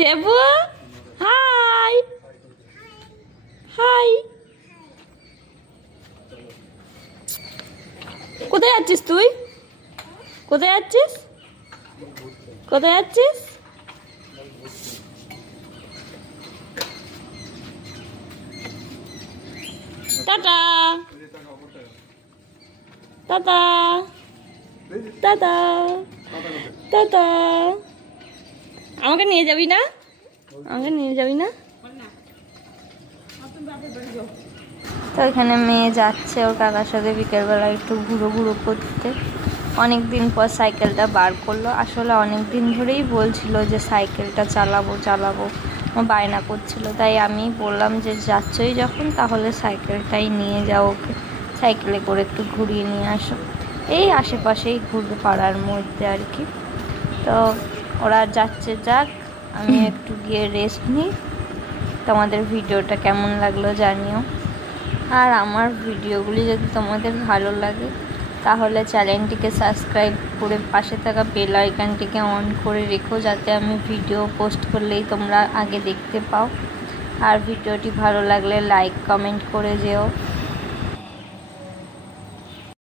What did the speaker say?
Debu high high. কোথায় যাচ্ছিস তুই? কোথায় যাচ্ছিস? কোথায় যাচ্ছিস? Tata tata tata tata. আমাকে নিয়ে যাবি না? আমাকে নিয়ে যাবি না? তো এখানে মেয়ে যাচ্ছে ওর কাকার সাথে বিকেলবেলা একটু ঘুরো ঘুরো করতে। অনেক দিন পর সাইকেলটা বার করলো। আসলে অনেক দিন ধরেই বলছিল যে সাইকেলটা চালাবো চালাবো, ও বায়না করছিল। তাই আমি বললাম যে যাচ্ছই যখন তাহলে সাইকেলটাই নিয়ে যাও ওকে, সাইকেলে করে একটু ঘুরিয়ে নিয়ে আসো। এই আশেপাশেই ঘুরবে পাড়ার মধ্যে আর কি। তো ওরা যাচ্ছে যাক, আমি একটু গিয়ে রেস্ট নিই। তোমাদের ভিডিওটা কেমন লাগলো জানিও। আর আমার ভিডিওগুলি যদি তোমাদের ভালো লাগে তাহলে চ্যানেলটিকে সাবস্ক্রাইব করে পাশে থাকা বেল আইকনটিকে অন করে রেখো, যাতে আমি ভিডিও পোস্ট করলেই তোমরা আগে দেখতে পাও। আর ভিডিওটি ভালো লাগলে লাইক কমেন্ট করে যেও।